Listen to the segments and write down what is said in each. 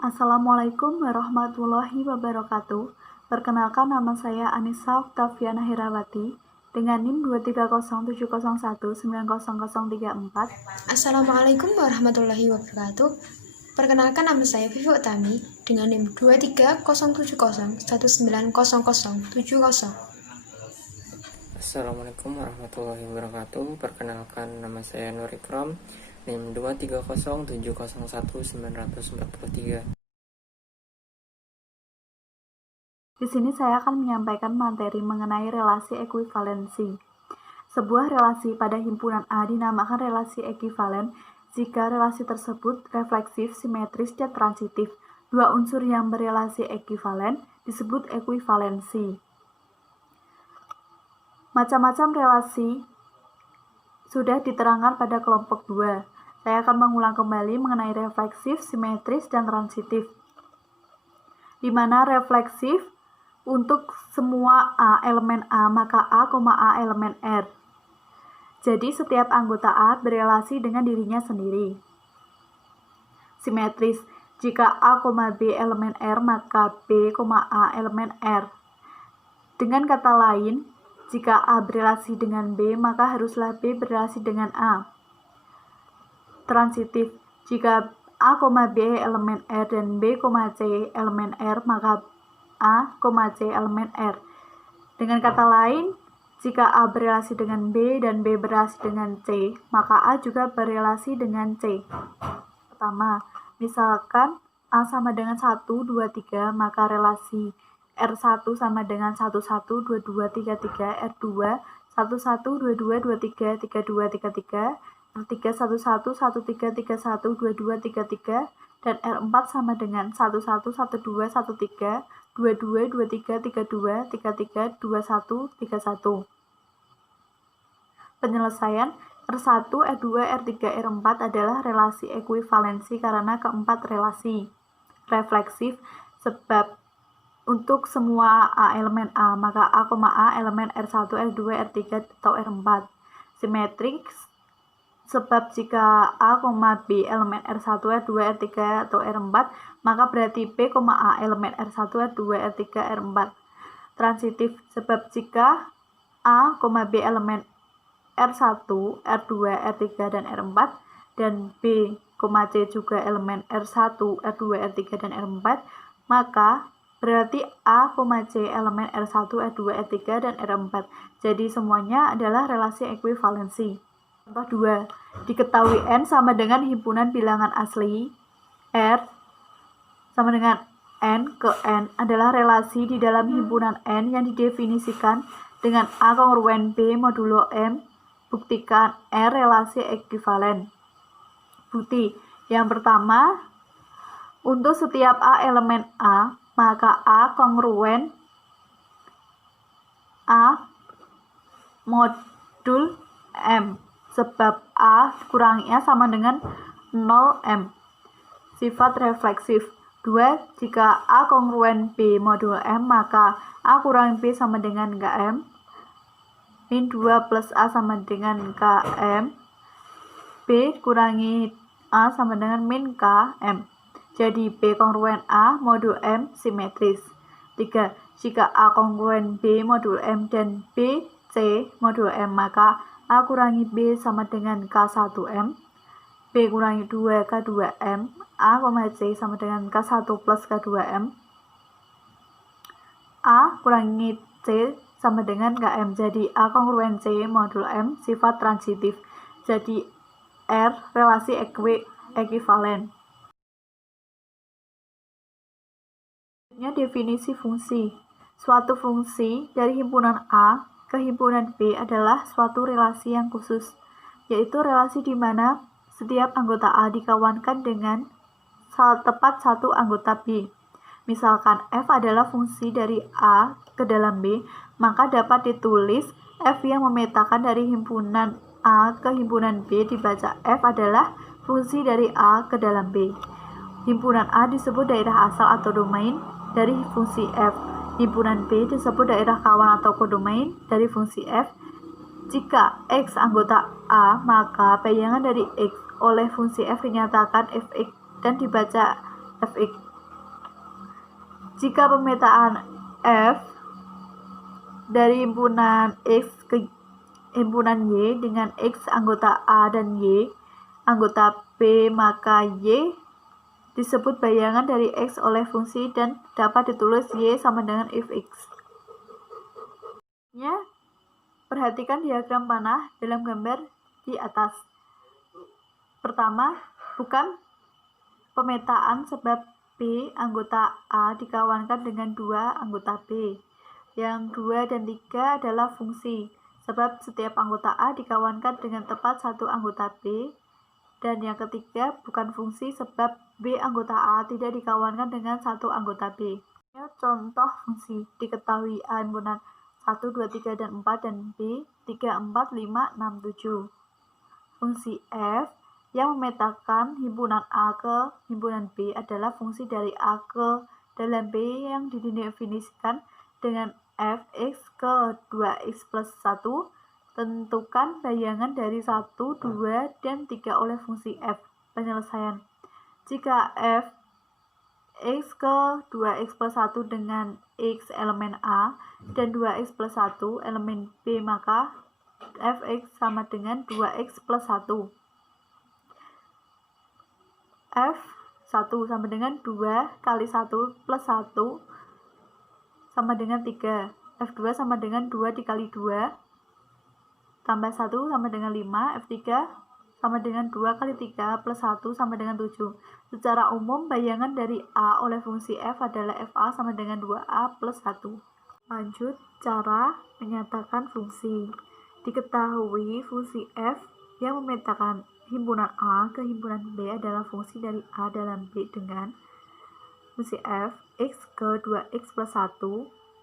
Assalamualaikum warahmatullahi wabarakatuh. Perkenalkan, nama saya Anissa Oktaviana Herawati dengan NIM 23070190034. Assalamualaikum warahmatullahi wabarakatuh. Perkenalkan, nama saya Vivi Utami dengan NIM 23070190070. Assalamualaikum warahmatullahi wabarakatuh. Perkenalkan, nama saya Nur Ikram, NIM 230701943. Di sini saya akan menyampaikan materi mengenai relasi ekuivalensi. Sebuah relasi pada himpunan A dinamakan relasi ekivalen jika relasi tersebut refleksif, simetris, dan transitif. Dua unsur yang berelasi ekivalen disebut ekuivalensi. Macam-macam relasi sudah diterangkan pada kelompok 2. Saya akan mengulang kembali mengenai refleksif, simetris, dan transitif. Di mana refleksif untuk semua A elemen A, maka A, A elemen R. Jadi setiap anggota A berelasi dengan dirinya sendiri. Simetris, jika A, B elemen R, maka B, A elemen R. Dengan kata lain, jika A berelasi dengan B, maka haruslah B berelasi dengan A. Transitif, jika A, B elemen R dan B, C elemen R, maka A, C elemen R. Dengan kata lain, jika A berelasi dengan B dan B berelasi dengan C, maka A juga berelasi dengan C. Pertama, misalkan A sama dengan 1, 2, 3, maka relasi R1 sama dengan 11, 22, 33, R2 11, 22, 23, 32, 33, R3 11, 13, 31, 22, 33, dan R4 sama dengan 11, 12, 13, 22, 23, 32, 33, 21, 31. Penyelesaian R1, R2, R3, R4 adalah relasi ekuivalensi karena keempat relasi refleksif, sebab untuk semua A elemen A, maka A, elemen R1, R2, R3, atau R4. Simetrik, sebab jika A, B elemen R1, R2, R3, atau R4, maka berarti B, A elemen R1, R2, R3, R4. Transitif, sebab jika A, B elemen R1, R2, R3, dan R4, dan B, C juga elemen R1, R2, R3, dan R4, maka berarti A, C elemen R1, R2, R3, dan R4. Jadi semuanya adalah relasi ekuivalensi. Contoh 2. Diketahui N sama dengan himpunan bilangan asli R sama dengan N ke N adalah relasi di dalam himpunan N yang didefinisikan dengan A kongruen B modulo M. Buktikan R relasi ekivalen. Bukti yang pertama, untuk setiap A elemen A, maka A kongruen A modul M, sebab A kurangi A sama dengan 0M. Sifat refleksif 2. Jika A kongruen B modul M, maka A kurangi B sama dengan KM. Min 2 plus A sama dengan KM. B kurangi A sama dengan min KM. Jadi B kongruen A modul M simetris. 3. Jika A kongruen B modul M dan B C modul M, maka A kurangi B sama dengan K1M. B kurangi 2 K2M. A, C sama dengan K1 plus K2M. A kurangi C sama dengan KM. Jadi A kongruen C modul M sifat transitif. Jadi R relasi ekivalen. Definisi fungsi. Suatu fungsi dari himpunan A ke himpunan B adalah suatu relasi yang khusus, yaitu relasi di mana setiap anggota A dikawankan dengan tepat satu anggota B. Misalkan F adalah fungsi dari A ke dalam B, maka dapat ditulis F yang memetakan dari himpunan A ke himpunan B dibaca F adalah fungsi dari A ke dalam B. Himpunan A disebut daerah asal atau domain dari fungsi F. Himpunan B disebut daerah kawan atau kodomain dari fungsi F. Jika X anggota A, maka bayangan dari X oleh fungsi F dinyatakan Fx dan dibaca Fx. Jika pemetaan F dari himpunan X ke himpunan Y dengan X anggota A dan Y anggota B, maka Y disebut bayangan dari X oleh fungsi dan dapat ditulis Y sama dengan fx. Perhatikan diagram panah dalam gambar di atas. Pertama, bukan pemetaan sebab B anggota A dikawankan dengan 2 anggota B. Yang 2 dan 3 adalah fungsi, sebab setiap anggota A dikawankan dengan tepat 1 anggota B. Dan yang ketiga, bukan fungsi sebab B anggota A tidak dikawankan dengan 1 anggota B. Contoh fungsi, diketahui A himpunan 1, 2, 3, dan 4, dan B 3, 4, 5, 6, 7. Fungsi F yang memetakan himpunan A ke himpunan B adalah fungsi dari A ke dalam B yang didefinisikan dengan fx ke 2x plus 1. Tentukan bayangan dari 1, 2, dan 3 oleh fungsi f. Penyelesaian. Jika f x ke 2x plus 1 dengan x elemen A dan 2x plus 1 elemen B, maka fx sama dengan 2x plus 1. F1 sama dengan 2 kali 1 plus 1 sama dengan 3. F2 sama dengan 2 dikali 2 tambah 1 sama dengan 5. F3 sama dengan 2 kali 3 plus 1 sama dengan 7. Secara umum, bayangan dari A oleh fungsi F adalah FA sama dengan 2A plus 1. Lanjut, cara menyatakan fungsi. Diketahui fungsi F yang memetakan himpunan A ke himpunan B adalah fungsi dari A dalam B dengan fungsi F x ke 2x plus 1,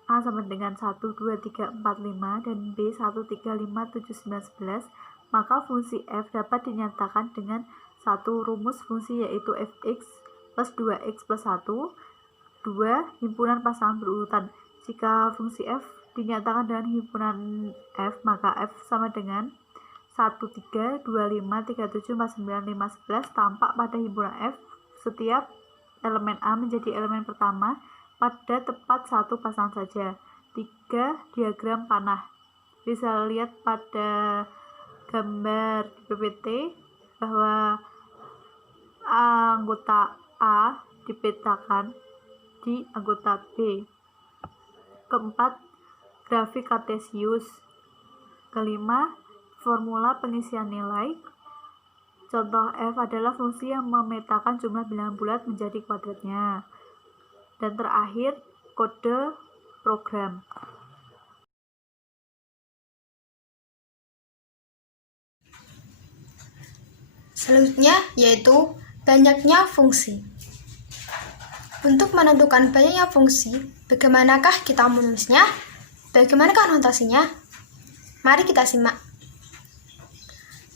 A sama dengan 1, 2, 3, 4, 5, dan B 1, 3, 5, 7, 9, 11, maka fungsi F dapat dinyatakan dengan satu rumus fungsi, yaitu fx plus 2x plus 1, 2 himpunan pasangan berurutan. Jika fungsi F dinyatakan dengan himpunan F, maka F sama dengan 1, 3, 2, 5, 3, 7, 4, 9, 5, 11 tampak pada himpunan F. Setiap elemen A menjadi elemen pertama pada tepat satu pasang saja. 3. Diagram panah. Bisa lihat pada gambar PPT bahwa anggota A dipetakan di anggota B. Keempat, grafik kartesius. Kelima, formula pengisian nilai. Contoh F adalah fungsi yang memetakan jumlah bilangan bulat menjadi kuadratnya. Dan terakhir, kode program. Selanjutnya yaitu banyaknya fungsi. Untuk menentukan banyaknya fungsi, bagaimanakah kita menulisnya? Bagaimanakah notasinya? Mari kita simak.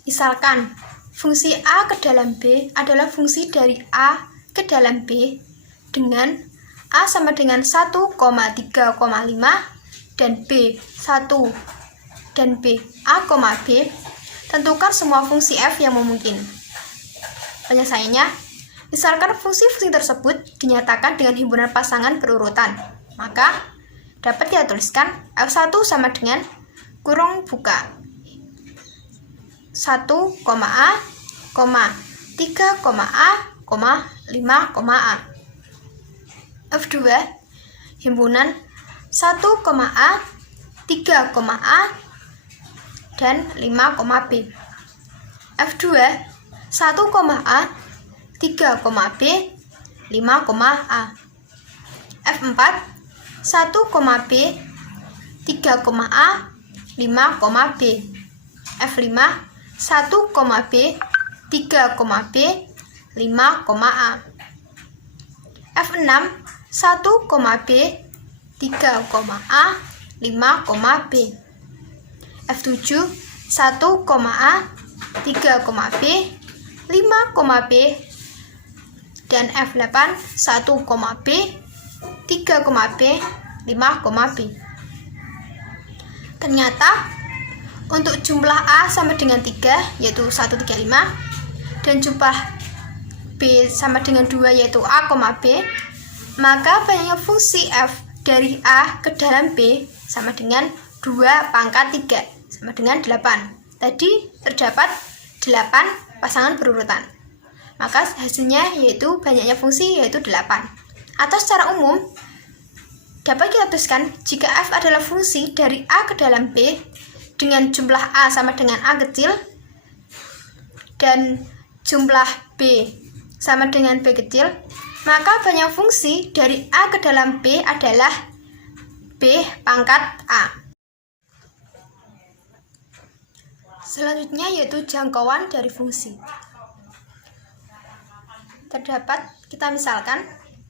Misalkan, fungsi A ke dalam B adalah fungsi dari A ke dalam B dengan A sama dengan 1,3,5 dan B 1 dan B A, B. Tentukan semua fungsi F yang memungkinkan. Penyelesaiannya, misalkan fungsi-fungsi tersebut dinyatakan dengan himpunan pasangan berurutan, maka dapat dituliskan F1 sama dengan kurung buka 1, A, 3, A, 5, A. F2 himpunan 1, A, 3, A, dan 5, B. F2 1, A, 3, B, 5, A. F4 1, B, 3, A, 5, B. F5 1, B, 3, B, 5, A. F6 1, B, 3, A, 5, B. F7 1, A, 3, B, 5, B. Dan F8 1, B, 3, B, 5, B. Ternyata untuk jumlah A sama dengan 3 yaitu 1, 3, 5, dan jumlah B sama dengan 2 yaitu A, B, maka banyaknya fungsi f dari A ke dalam B sama dengan 2 pangkat 3 sama dengan 8. Tadi terdapat 8 pasangan berurutan. Maka hasilnya yaitu banyaknya fungsi yaitu 8. Atau secara umum dapat kita tuliskan jika f adalah fungsi dari A ke dalam B dengan jumlah A sama dengan A kecil dan jumlah B sama dengan B kecil, maka banyak fungsi dari A ke dalam B adalah B pangkat A. Selanjutnya yaitu jangkauan dari fungsi. Terdapat, kita misalkan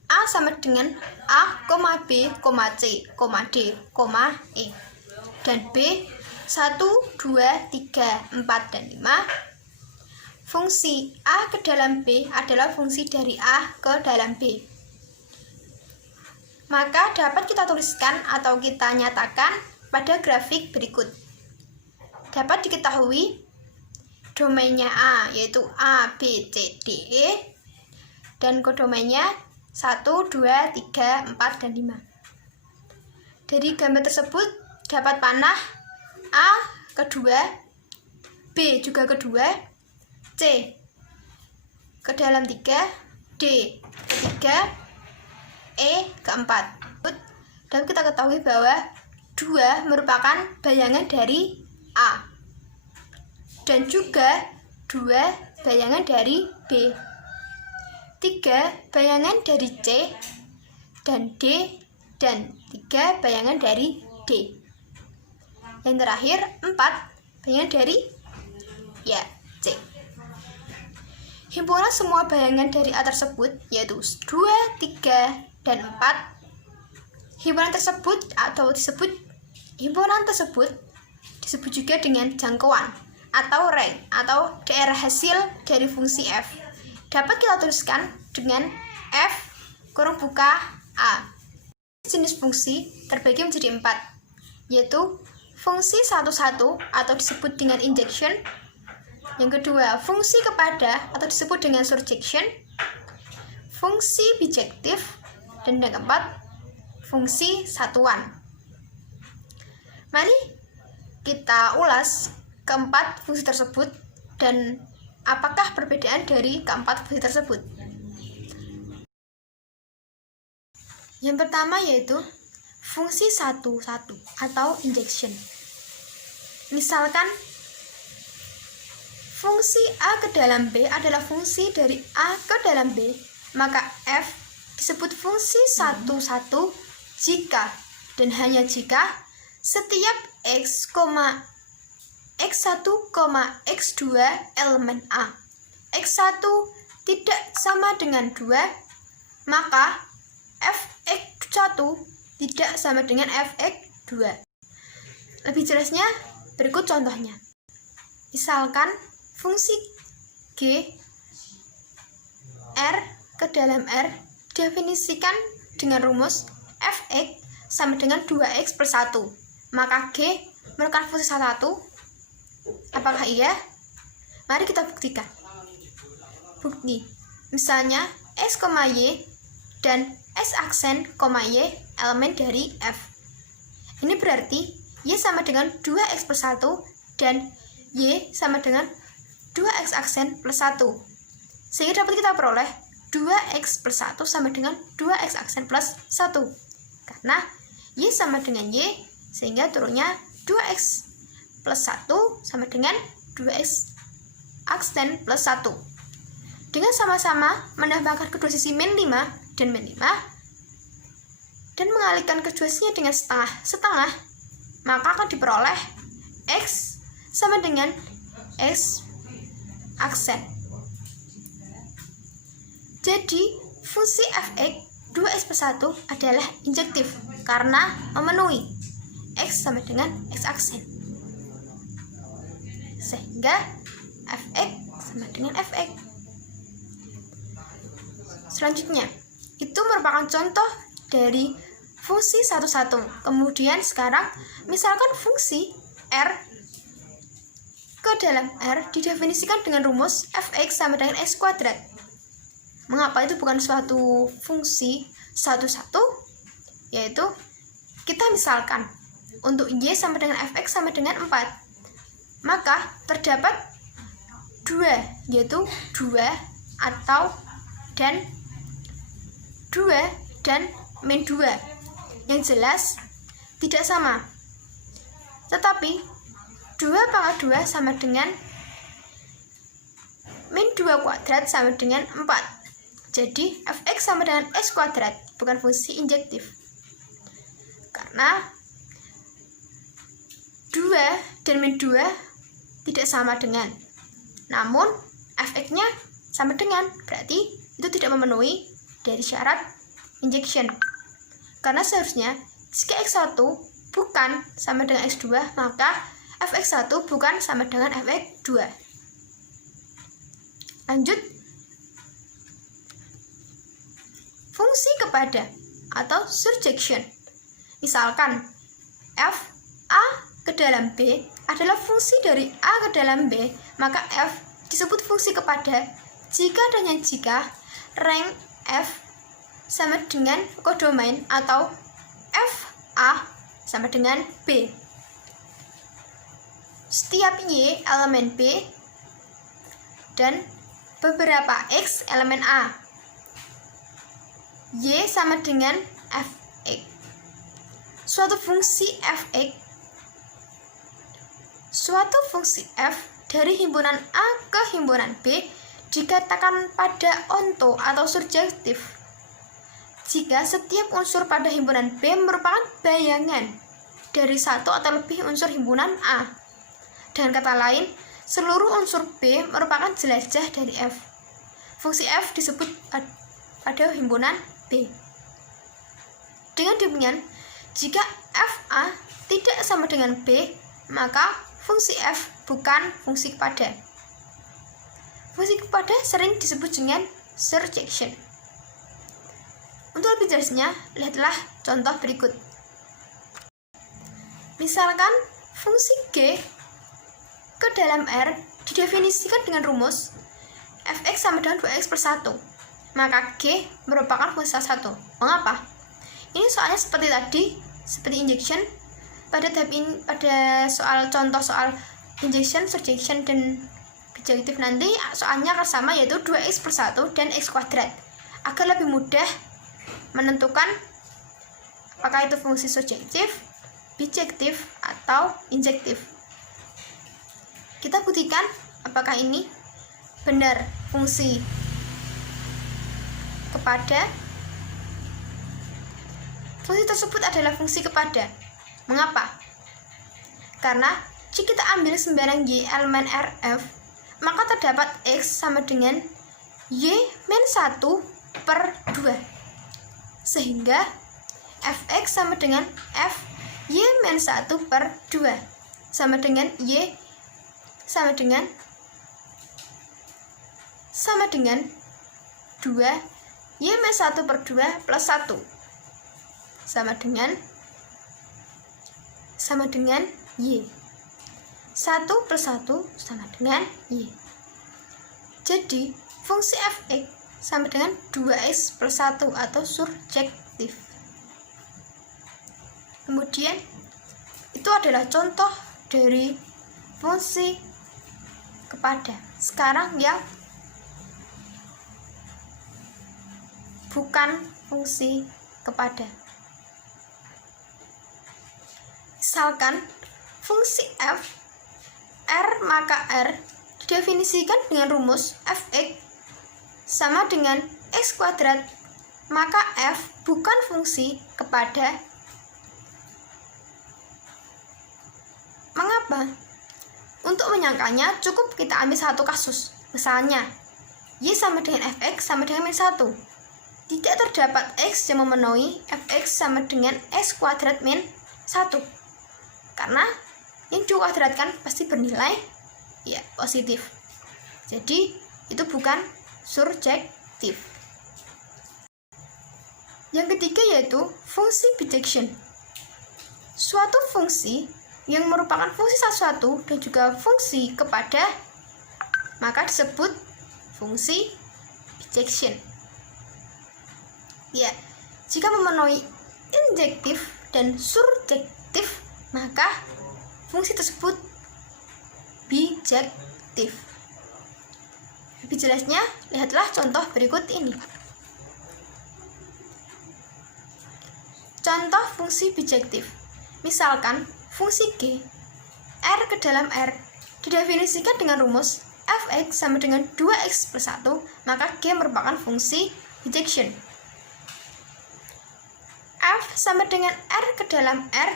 A sama dengan A, B, C, D, E, dan B 1, 2, 3, 4, dan 5. Fungsi A ke dalam B adalah fungsi dari A ke dalam B. Maka dapat kita tuliskan atau kita nyatakan pada grafik berikut. Dapat diketahui domainnya A yaitu A, B, C, D, E, dan kodomainnya 1, 2, 3, 4, dan 5. Dari gambar tersebut dapat panah A kedua, B juga kedua, C ke dalam 3, D ketiga, E keempat. Dan kita ketahui bahwa 2 merupakan bayangan dari A dan juga 2 bayangan dari B, 3 bayangan dari C dan D, dan 3 bayangan dari D. Yang terakhir 4 bayangan dari C. Himpunan semua bayangan dari A tersebut yaitu 2, 3, dan 4. Himpunan tersebut disebut juga dengan jangkauan atau rank atau daerah hasil dari fungsi f. Dapat kita tuliskan dengan f kurung buka A. Jenis fungsi terbagi menjadi 4, yaitu fungsi 1,1 atau disebut dengan injection. Yang kedua, fungsi kepada atau disebut dengan surjection. Fungsi bijektif. Dan yang keempat, fungsi satuan. Mari kita ulas keempat fungsi tersebut dan apakah perbedaan dari keempat fungsi tersebut. Yang pertama yaitu fungsi 1,1 atau injection. Misalkan fungsi A ke dalam B adalah fungsi dari A ke dalam B, maka f disebut fungsi 1,1 jika dan hanya jika setiap x, x1, x2 elemen A, x1 tidak sama dengan 2, maka fx1 tidak sama dengan fx2. Lebih jelasnya berikut contohnya. Misalkan fungsi G R ke dalam R definisikan dengan rumus fx sama dengan 2x per 1, maka G merupakan fungsi 1. Apakah iya? Mari kita buktikan. Bukti, misalnya x, y dan x aksen, y elemen dari f. Ini berarti y sama dengan 2x per 1 dan y sama dengan 2x aksen plus 1. Sehingga dapat kita peroleh 2x per 1 sama dengan 2x aksen plus 1. Karena y sama dengan y, sehingga turunnya 2x plus 1 sama dengan 2x aksen plus 1. Dengan sama-sama menambahkan kedua sisi min 5 dan min 5 dan mengalihkan kedua sisinya dengan setengah, maka akan diperoleh x sama dengan x aksen. Jadi, fungsi fx 2x per 1 adalah injektif karena memenuhi x sama dengan x aksen. Sehingga fx sama dengan fx. Selanjutnya, itu merupakan contoh dari fungsi 1,1. Kemudian sekarang, misalkan fungsi r ke dalam R didefinisikan dengan rumus fx sama dengan x kuadrat. Mengapa itu bukan suatu fungsi satu-satu? Yaitu kita misalkan untuk Y sama dengan fx sama dengan 4, maka terdapat 2, yaitu 2 atau dan 2 dan min 2 yang jelas tidak sama. Tetapi 2 pangkat 2 sama dengan min 2 kuadrat sama dengan 4. Jadi fx sama dengan x kuadrat, bukan fungsi injektif. Karena 2 dan min 2 tidak sama dengan. Namun fx-nya sama dengan, berarti itu tidak memenuhi dari syarat injection. Karena seharusnya jika x1 bukan sama dengan x2, maka fx1 bukan sama dengan fx2. Lanjut, fungsi kepada atau surjection. Misalkan f a ke dalam b adalah fungsi dari a ke dalam b, maka f disebut fungsi kepada jika dan hanya jika rank f sama dengan kodomain atau f a sama dengan b. Setiap y elemen b dan beberapa x elemen a. Y sama dengan fx. Suatu fungsi f dari himpunan A ke himpunan B dikatakan pada onto atau surjektif jika setiap unsur pada himpunan B merupakan bayangan dari satu atau lebih unsur himpunan A. Dengan kata lain, seluruh unsur B merupakan jelajah dari F. Fungsi F disebut pada himpunan B. Dengan demikian, jika FA tidak sama dengan B, maka fungsi F bukan fungsi kepada. Fungsi kepada sering disebut dengan surjection. Untuk lebih jelasnya, lihatlah contoh berikut. Misalkan fungsi G ke dalam R didefinisikan dengan rumus fx sama dengan 2x per 1, maka G merupakan fungsi salah satu. Mengapa? Ini soalnya seperti tadi, seperti injection. Pada soal contoh soal injection, surjection, dan bijektif nanti soalnya akan sama, yaitu 2x per 1 dan x kuadrat, agar lebih mudah menentukan apakah itu fungsi surjektif, bijektif, atau injektif. Kita buktikan apakah ini benar fungsi kepada. Fungsi tersebut adalah fungsi kepada. Mengapa? Karena jika kita ambil sembarang y elemen Rf, maka terdapat x sama dengan y min 1 per 2. Sehingga fx sama dengan f y min 1 per 2 sama dengan y sama dengan 2 y min 1 per 2 plus 1 sama dengan y. 1 plus 1 sama dengan y. Jadi fungsi fx sama dengan 2x per 1 atau surjektif. Kemudian itu adalah contoh dari fungsi kepada. Sekarang yang bukan fungsi kepada. Misalkan fungsi f R maka R didefinisikan dengan rumus fx sama dengan x kuadrat, maka f bukan fungsi kepada. Mengapa? Untuk menyangkanya cukup kita ambil satu kasus. Misalnya y sama dengan fx sama dengan min 1. Tidak terdapat x yang memenuhi fx sama dengan x kuadrat min 1. Karena yang dikuadratkan pasti bernilai positif. Jadi itu bukan surjektif. Yang ketiga yaitu fungsi bijection. Suatu fungsi yang merupakan fungsi sesuatu dan juga fungsi kepada, maka disebut fungsi bijection. Ya, jika memenuhi injektif dan surjektif, maka fungsi tersebut bijektif. Lebih jelasnya, lihatlah contoh berikut ini. Contoh fungsi bijektif. Misalkan fungsi G R ke dalam R didefinisikan dengan rumus fx sama dengan 2x plus 1, maka G merupakan fungsi bijection. F sama dengan R ke dalam R,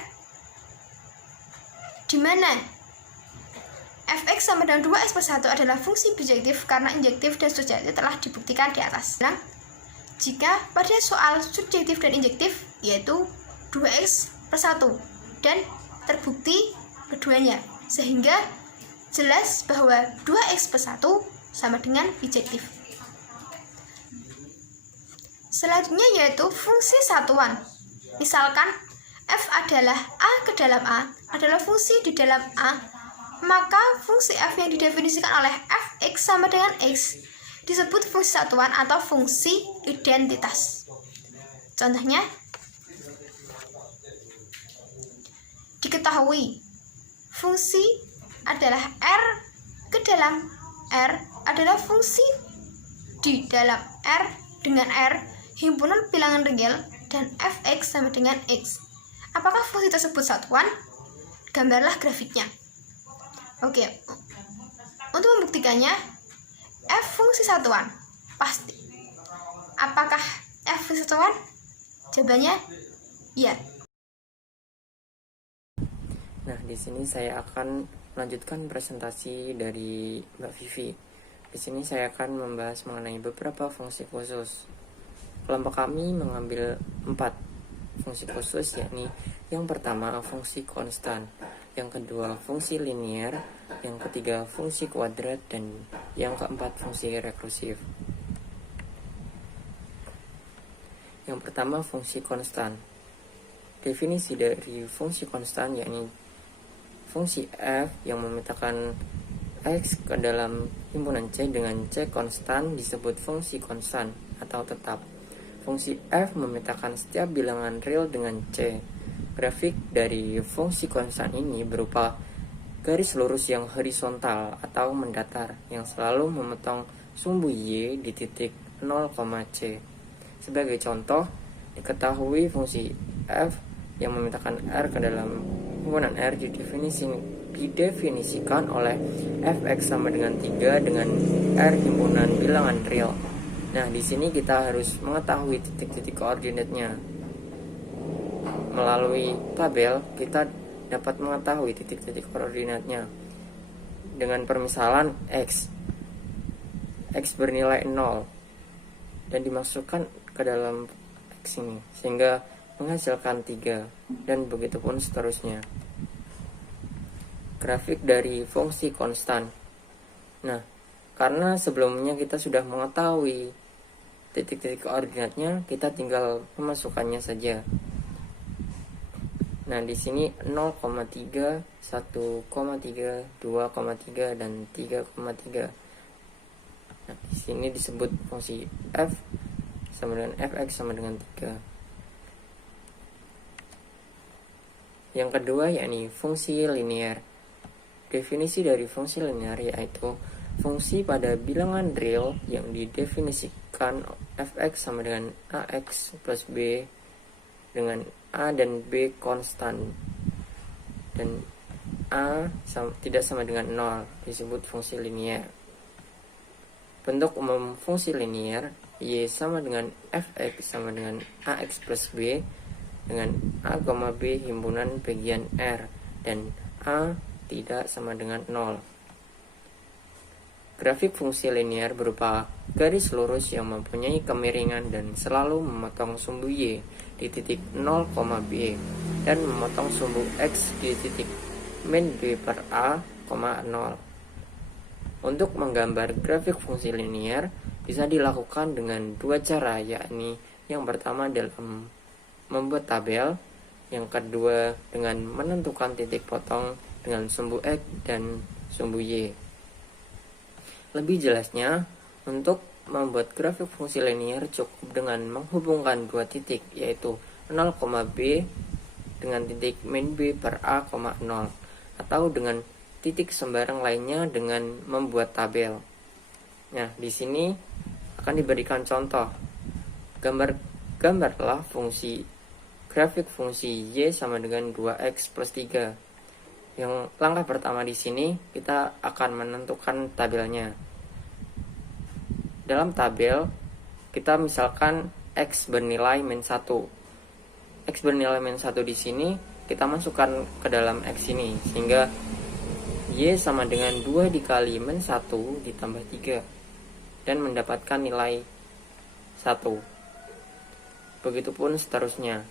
di mana fx sama dengan 2x plus 1 adalah fungsi bijektif karena injektif dan surjektif telah dibuktikan di atas. Nah, jika pada soal surjektif dan injektif yaitu 2x plus 1 dan terbukti keduanya, sehingga jelas bahwa 2x plus 1 sama dengan bijektif. Selanjutnya yaitu fungsi satuan. Misalkan f adalah a ke dalam a adalah fungsi di dalam a, maka fungsi f yang didefinisikan oleh fx sama dengan x disebut fungsi satuan atau fungsi identitas. Contohnya, diketahui fungsi adalah r ke dalam r adalah fungsi di dalam r dengan r himpunan bilangan real dan fx sama dengan x. Apakah fungsi tersebut satuan? Gambarlah grafiknya. Oke, untuk membuktikannya, f fungsi satuan pasti. Apakah f fungsi satuan? Jawabannya ya. Nah, di sini saya akan melanjutkan presentasi dari Mbak Vivi. Di sini saya akan membahas mengenai beberapa fungsi khusus. Kelompok kami mengambil 4 fungsi khusus, yakni yang pertama fungsi konstan, yang kedua fungsi linear, yang ketiga fungsi kuadrat, dan yang keempat fungsi rekursif. Yang pertama fungsi konstan. Definisi dari fungsi konstan yakni fungsi f yang memetakan x ke dalam himpunan c dengan c konstan disebut fungsi konstan atau tetap. Fungsi f memetakan setiap bilangan real dengan c. Grafik dari fungsi konstan ini berupa garis lurus yang horizontal atau mendatar yang selalu memotong sumbu y di titik 0, c. Sebagai contoh, diketahui fungsi f yang memetakan r ke dalam himpunan r didefinisikan oleh fx sama dengan 3 dengan r himpunan bilangan real. Nah, di sini kita harus mengetahui titik-titik koordinatnya. Melalui tabel, kita dapat mengetahui titik-titik koordinatnya dengan permisalan x bernilai 0 dan dimasukkan ke dalam x ini sehingga menghasilkan 3, dan begitu pun seterusnya. Grafik dari fungsi konstan. Nah, karena sebelumnya kita sudah mengetahui titik-titik koordinatnya, kita tinggal memasukkannya saja. Nah, di sini 0,3, 1,3, 2,3 dan 3,3. Nah, di sini disebut fungsi f sama dengan fx sama dengan 3. Yang kedua yakni fungsi linear. Definisi dari fungsi linear yaitu fungsi pada bilangan real yang didefinisikan fx sama dengan ax plus b dengan a dan b konstan dan a tidak sama dengan 0 disebut fungsi linear. Bentuk umum fungsi linear y sama dengan fx sama dengan ax plus b dengan a, b himpunan bagian r dan a tidak sama dengan 0. Grafik fungsi linear berupa garis lurus yang mempunyai kemiringan dan selalu memotong sumbu y di titik 0, b dan memotong sumbu x di titik min b per a, 0. Untuk menggambar grafik fungsi linear bisa dilakukan dengan dua cara, yakni yang pertama dalam membuat tabel, yang kedua dengan menentukan titik potong dengan sumbu x dan sumbu y. Lebih jelasnya, untuk membuat grafik fungsi linear cukup dengan menghubungkan dua titik, yaitu 0,b dengan titik min b per a, 0, atau dengan titik sembarang lainnya dengan membuat tabel. Nah, di sini akan diberikan contoh. Gambarlah grafik fungsi y sama dengan 2x plus 3. Yang langkah pertama di sini kita akan menentukan tabelnya. Dalam tabel kita misalkan x bernilai min 1. X bernilai min 1 di sini kita masukkan ke dalam x ini, sehingga y sama dengan 2 dikali min 1 ditambah 3 dan mendapatkan nilai 1. Begitupun seterusnya.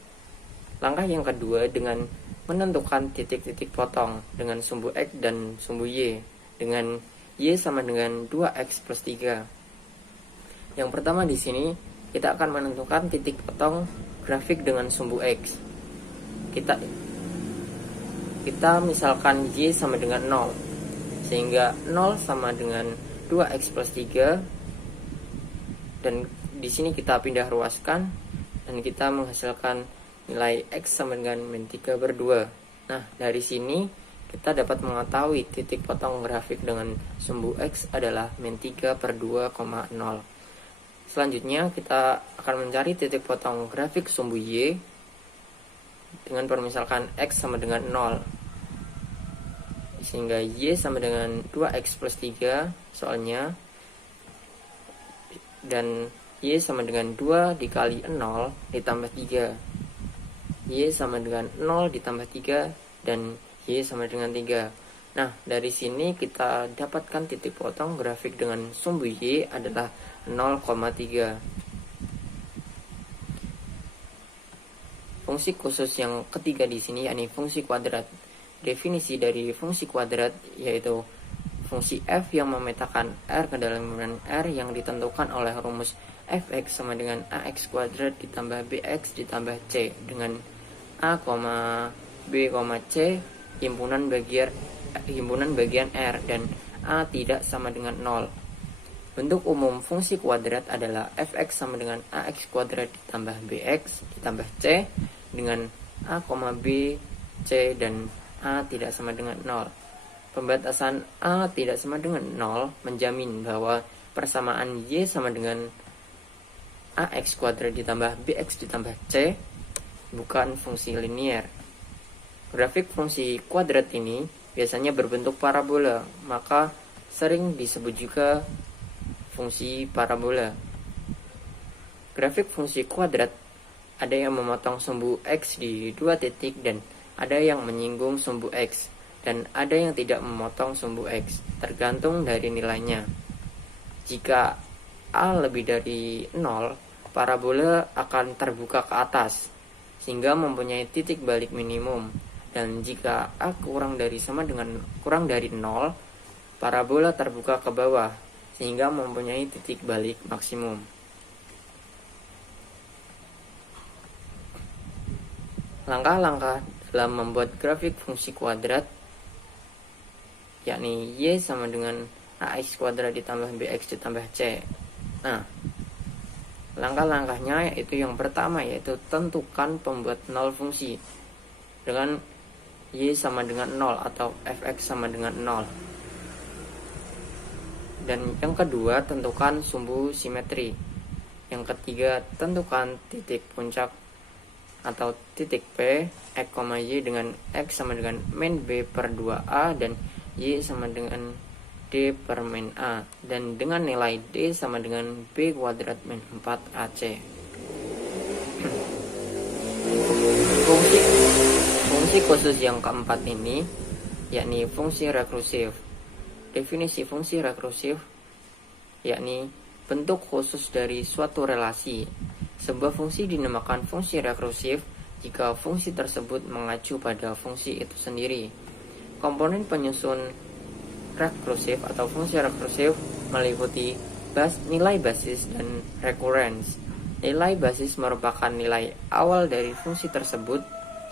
Langkah yang kedua dengan menentukan titik-titik potong dengan sumbu x dan sumbu y dengan y sama dengan 2x plus 3. Yang pertama di sini kita akan menentukan titik potong grafik dengan sumbu x. Kita misalkan y sama dengan 0, sehingga 0 sama dengan 2x plus 3, dan di sini kita pindah ruaskan dan kita menghasilkan nilai x sama dengan min 3 per 2. Nah, dari sini kita dapat mengetahui titik potong grafik dengan sumbu x adalah min 3 per 2, 0. Selanjutnya kita akan mencari titik potong grafik sumbu y dengan permisalkan x sama dengan 0, sehingga y sama dengan 2x plus 3 soalnya, dan y sama dengan 2 dikali 0 ditambah 3, y sama dengan 0 ditambah 3, dan y sama dengan 3. Nah, dari sini kita dapatkan titik potong grafik dengan sumbu y adalah 0,3. Fungsi khusus yang ketiga di sini yakni fungsi kuadrat. Definisi dari fungsi kuadrat yaitu fungsi f yang memetakan r ke dalam r yang ditentukan oleh rumus fx sama dengan ax kuadrat ditambah bx ditambah c, dengan a, b, c himpunan bagian r dan a tidak sama dengan 0. Bentuk umum fungsi kuadrat adalah fx sama dengan ax kuadrat ditambah bx ditambah c, dengan a, b, c, dan a tidak sama dengan 0. Pembatasan a tidak sama dengan 0 menjamin bahwa persamaan y sama dengan ax kuadrat ditambah bx ditambah c bukan fungsi linear. Grafik fungsi kuadrat ini biasanya berbentuk parabola, maka sering disebut juga fungsi parabola. Grafik fungsi kuadrat ada yang memotong sumbu x di dua titik dan ada yang menyinggung sumbu x, dan ada yang tidak memotong sumbu x, tergantung dari nilainya. Jika a lebih dari 0, parabola akan terbuka ke atas sehingga mempunyai titik balik minimum, dan jika a kurang dari 0, parabola terbuka ke bawah sehingga mempunyai titik balik maksimum. Langkah-langkah dalam membuat grafik fungsi kuadrat yakni y sama dengan ax kuadrat ditambah bx ditambah c. Nah, langkah-langkahnya yaitu yang pertama yaitu tentukan pembuat nol fungsi dengan y sama dengan 0 atau fx sama dengan 0. Dan yang kedua, tentukan sumbu simetri. Yang ketiga, tentukan titik puncak atau titik P, x, y dengan x sama dengan min b per 2a dan y sama dengan d per min a, dan dengan nilai d sama dengan b kuadrat min 4ac. Fungsi khusus yang keempat ini yakni fungsi rekursif. Definisi fungsi rekursif yakni bentuk khusus dari suatu relasi. Sebuah fungsi dinamakan fungsi rekursif jika fungsi tersebut mengacu pada fungsi itu sendiri. Komponen penyusun rekursif atau fungsi rekursif meliputi nilai basis dan recurrence. Nilai basis merupakan nilai awal dari fungsi tersebut,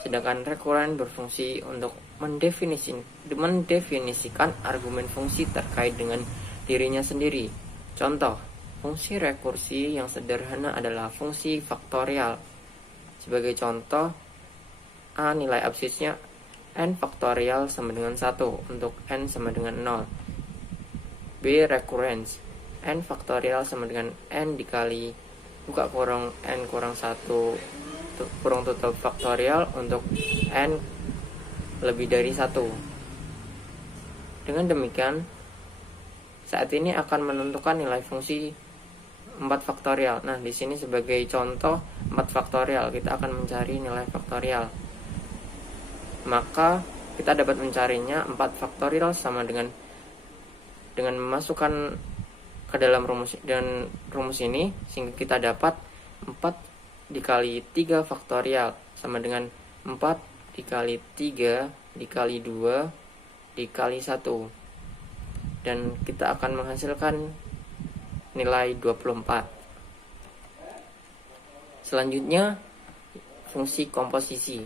sedangkan recurrent berfungsi untuk mendefinisikan argumen fungsi terkait dengan dirinya sendiri. Contoh, Fungsi rekursi yang sederhana adalah fungsi faktorial. Sebagai contoh, A nilai absisnya n faktorial sama dengan 1 untuk n sama dengan 0. B recurrence, n faktorial sama dengan n dikali buka kurung n kurang 1 kurung tutup faktorial untuk n lebih dari 1. Dengan demikian, saat ini akan menentukan nilai fungsi 4 faktorial. Nah, di sini sebagai contoh 4 faktorial, kita akan mencari nilai faktorial. Maka kita dapat mencarinya 4 faktorial sama dengan memasukkan ke dalam rumus ini, sehingga kita dapat 4 dikali 3 faktorial sama dengan 4 dikali 3 dikali 2 dikali 1. Dan kita akan menghasilkan nilai 24. Selanjutnya, fungsi komposisi.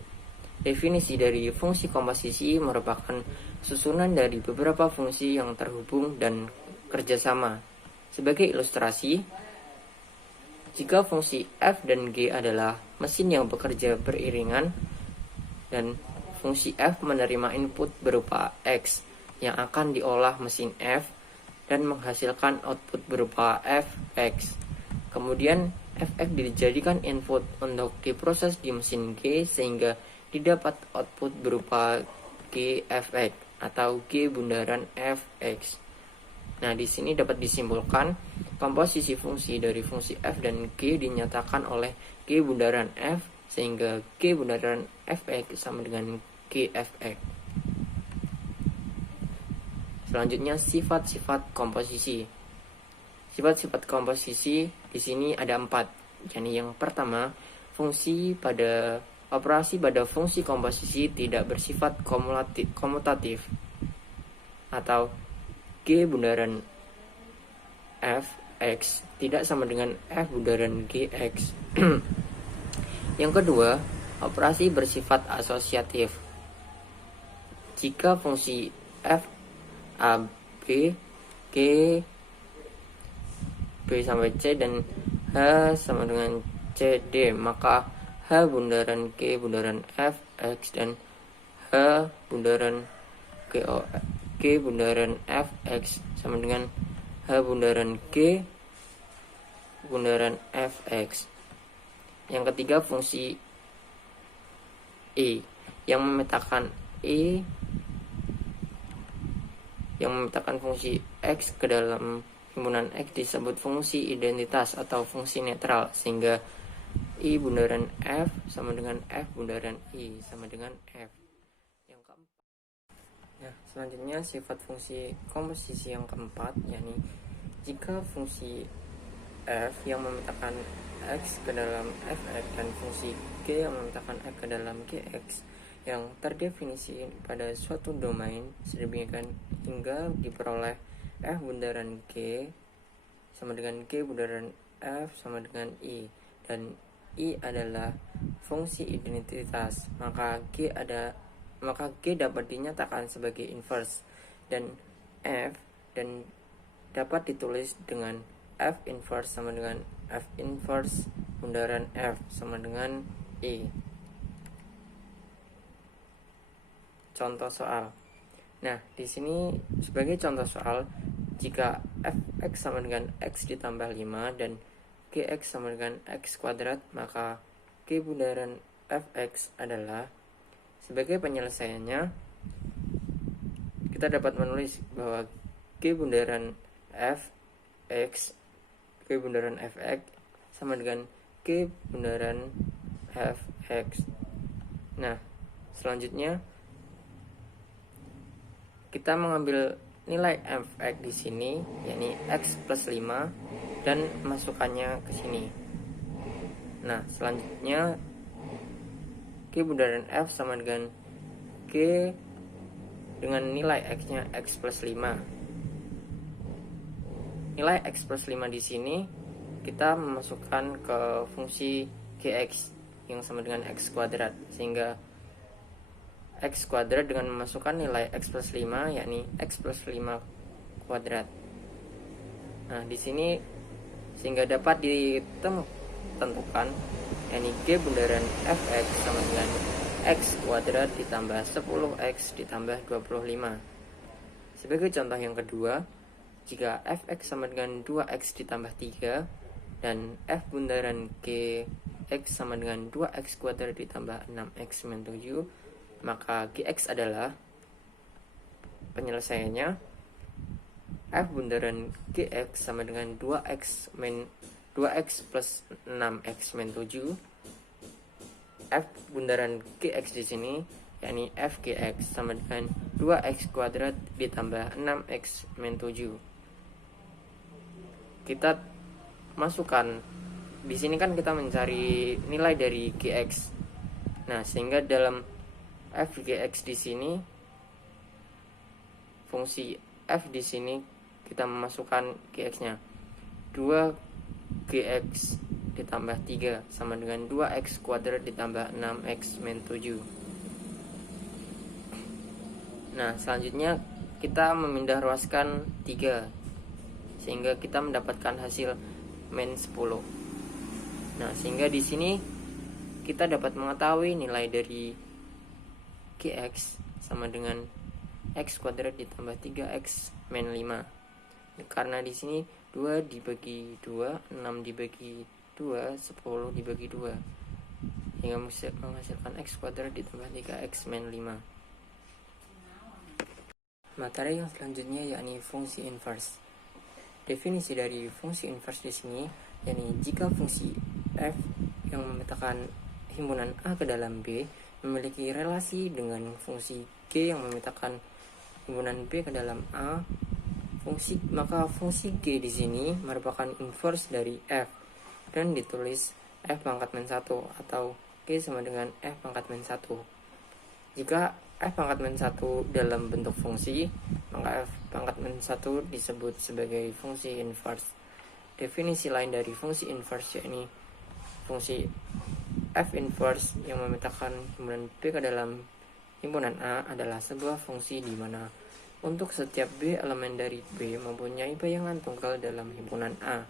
Definisi dari fungsi komposisi merupakan susunan dari beberapa fungsi yang terhubung dan kerjasama. Sebagai ilustrasi, jika fungsi f dan g adalah mesin yang bekerja beriringan, dan fungsi f menerima input berupa x yang akan diolah mesin f dan menghasilkan output berupa fx. Kemudian fx dijadikan input untuk diproses di mesin G sehingga didapat output berupa gfx atau G bundaran fx. Nah, di sini dapat disimpulkan komposisi fungsi dari fungsi f dan g dinyatakan oleh G bundaran f sehingga G bundaran fx sama dengan gfx. Selanjutnya, sifat-sifat komposisi. Sifat-sifat komposisi di sini ada 4. Jadi yang pertama, operasi pada fungsi komposisi tidak bersifat komutatif atau G bundaran fx tidak sama dengan f bundaran gx. Yang kedua, operasi bersifat asosiatif. Jika fungsi f A, B, G, B sampai C dan H sama dengan C, D, maka H bundaran G bundaran F, X dan H bundaran G bundaran F, X sama dengan H bundaran G bundaran F, X. Yang ketiga, fungsi E yang memetakan fungsi X ke dalam himpunan X disebut fungsi identitas atau fungsi netral, sehingga I bundaran F sama dengan F bundaran I sama dengan F. Yang keempat. Nah, selanjutnya sifat fungsi komposisi yang keempat, yakni jika fungsi F yang memetakan X ke dalam Fx dan fungsi G yang memetakan X ke dalam Gx yang terdefinisi pada suatu domain sedemikian hingga diperoleh F bundaran G sama dengan G bundaran F sama dengan I, dan I adalah fungsi identitas, maka G dapat dinyatakan sebagai inverse, dan F dapat ditulis dengan F inverse sama dengan F inverse bundaran F sama dengan I. Contoh soal. Nah, di sini sebagai contoh soal, jika fx sama dengan x ditambah 5 dan gx sama dengan x kuadrat, maka g bundaran fx adalah, sebagai penyelesaiannya, kita dapat menulis bahwa g bundaran fx sama dengan g bundaran fx. Nah, selanjutnya kita mengambil nilai fx di sini, yakni x plus 5, dan masukkannya ke sini. Nah, selanjutnya g bundaran f sama dengan g dengan nilai x-nya x plus 5. Nilai x plus 5 di sini kita memasukkan ke fungsi gx yang sama dengan x kuadrat, sehingga x kuadrat dengan memasukkan nilai x plus 5, yakni x plus 5 kuadrat. Nah, di sini sehingga dapat ditentukan yakni G bundaran fx sama dengan x kuadrat ditambah 10x ditambah 25. Sebagai contoh yang kedua, jika fx sama dengan 2x ditambah 3 dan f bundaran gx sama dengan 2x kuadrat ditambah 6x min 7, maka gx adalah penyelesaiannya f bundaran gx sama dengan 2x plus 6x min 7. F bundaran gx di sini yakni fgx sama dengan 2x kuadrat ditambah 6x min 7. Kita masukkan di sini kan kita mencari nilai dari gx. Nah, sehingga dalam fgx di sini fungsi f di sini kita memasukkan gx-nya 2gx ditambah 3 sama dengan 2x kuadrat ditambah 6x min 7. Nah, selanjutnya kita memindah ruaskan 3 sehingga kita mendapatkan hasil min 10. Nah, sehingga di sini kita dapat mengetahui nilai dari gx sama dengan x kuadrat ditambah 3x min 5. Karena di sini 2 dibagi 2, 6 dibagi 2, 10 dibagi 2 hingga menghasilkan x kuadrat ditambah 3x min 5. Materi yang selanjutnya yakni fungsi inverse. Definisi dari fungsi inverse di sini yakni jika fungsi f yang memetakan himpunan A ke dalam B memiliki relasi dengan fungsi G yang memetakan himpunan B ke dalam A, maka fungsi G di sini merupakan inverse dari f dan ditulis f pangkat min 1 atau G sama dengan f pangkat min 1. Jika f pangkat min 1 dalam bentuk fungsi, maka f pangkat min 1 disebut sebagai fungsi inverse. Definisi lain dari fungsi inverse yakni fungsi f inverse yang memetakan himpunan B ke dalam himpunan A adalah sebuah fungsi di mana untuk setiap B elemen dari B mempunyai bayangan tunggal dalam himpunan A.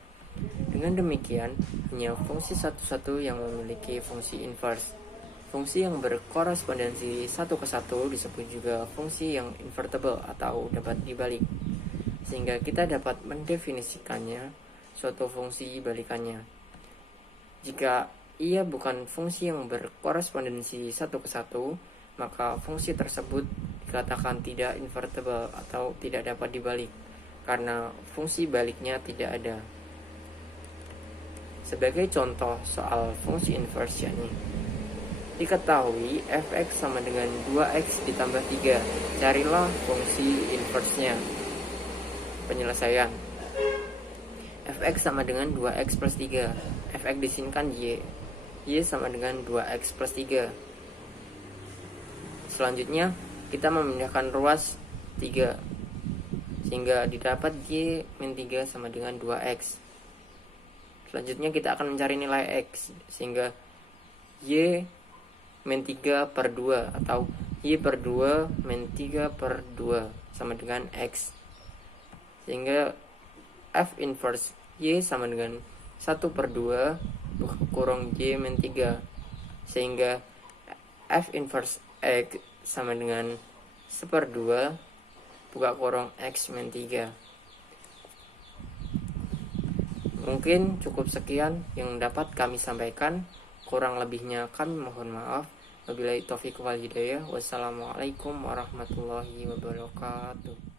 Dengan demikian, hanya fungsi satu-satu yang memiliki fungsi inverse. Fungsi yang berkorespondensi satu ke satu disebut juga fungsi yang invertible atau dapat dibalik. Sehingga kita dapat mendefinisikannya suatu fungsi balikannya. Jika ia bukan fungsi yang berkorespondensi satu ke satu, maka fungsi tersebut dikatakan tidak invertible atau tidak dapat dibalik karena fungsi baliknya tidak ada. Sebagai contoh soal fungsi inverse yakni diketahui fx sama dengan 2x ditambah 3. Carilah fungsi inverse-nya. Penyelesaian. Fx sama dengan 2x plus 3. Fx di sini kan y. Y sama dengan 2x plus 3. Selanjutnya kita memindahkan ruas 3 sehingga didapat y min 3 sama dengan 2x. Selanjutnya kita akan mencari nilai x sehingga y min 3 per 2 atau y per 2 min 3 per 2 sama dengan x. Sehingga f inverse y sama dengan 1 per 2 buka kurung y min 3. Sehingga f inverse x sama dengan 1 per 2 buka kurung x min 3. Mungkin cukup sekian yang dapat kami sampaikan. Kurang lebihnya kami mohon maaf. Wabillahi taufiq wal hidayah. Wassalamualaikum warahmatullahi wabarakatuh.